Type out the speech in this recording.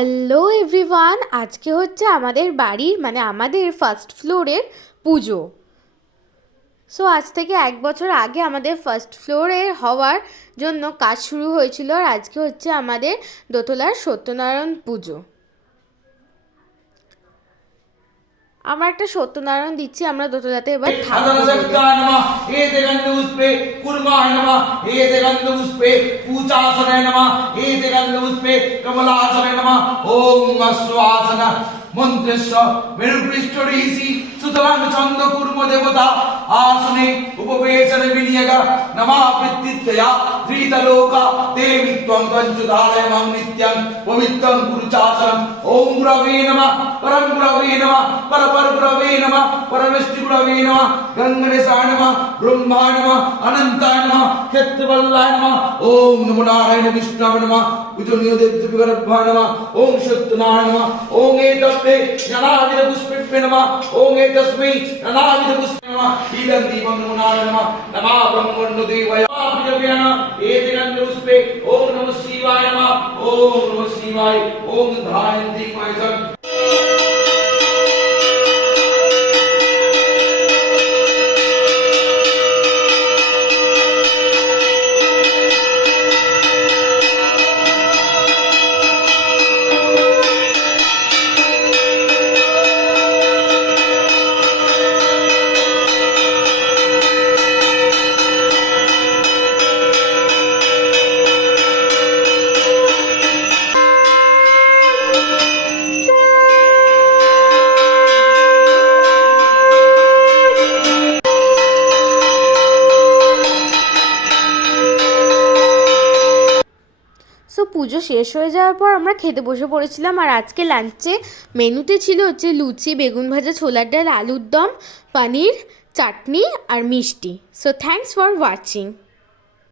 Hello everyone, আজকে হচ্ছে আমাদের বাড়ির মানে আমাদের ফার্স্ট ফ্লোরের পুজো। সো আজ থেকে এক বছর আগে আমাদের ফার্স্ট ফ্লোরের হওয়ার জন্য কাজ শুরু হয়েছিল আর আজকে হচ্ছে আমাদের দোতলার সত্যনারায়ণ পুজো। আমার একটা সত্যনারায়ণ দিচ্ছি, আমরা দোতলাতে এবার ঠাকুর ನೇತ್ರೇ ಕಮಲಾಸನೆ ನಮಃ ಓಂ ಅಸ್ವಾಸನ মন্ত্রেশ্ব মেরুপৃষ্ঠ ঋষি সুতরাং ছন্দ কুর্ম দেবতা আসনে উপবেশনে বিনিয়োগ নমা পৃথিবীতয়া ধৃতলোকা দেবী ত্বং তঞ্চুধারয় মাং নিত্যং পবিত্রং গুরুচাসনম ওম গুরবে নমঃ পরম গুরবে নমঃ পরপর গুরবে নমঃ পরমেষ্টি গুরবে নমঃ গঙ্গণেশায় নমঃ ব্রহ্মায় নমঃ অনন্তায় ക്ഷേത്രവല്ലായ നമ ഓം നമോ നാരായണ വിഷ്ണവ നമ വിതുനിയോ ദേവദുർഗരഭ്യ നമ ഓം ശക്തനായ നമ ഓം ഏതത്തെ ജനാദിര പുഷ്പിപ്പേ നമ ഓം ഏതസ്മൈ ജനാദിര പുഷ്പേ നമ ഈദം ദീപം നമോ നാരായണ നമ നമ ബ്രഹ്മണ്ണു ദേവയ പിതവ്യാന ഏതിനം പുഷ്പേ ഓം നമ ശിവായ നമ ഓം നമ ശിവായ ഓം ധായന്തി മൈസം সো পুজো শেষ হয়ে যাওয়ার পর আমরা খেতে বসে পড়েছিলাম আর আজকে লাঞ্চে মেনুতে ছিল হচ্ছে লুচি, বেগুন ভাজা, ছোলার ডাল, আলুর দম, পানির, চাটনি আর মিষ্টি। So thanks for watching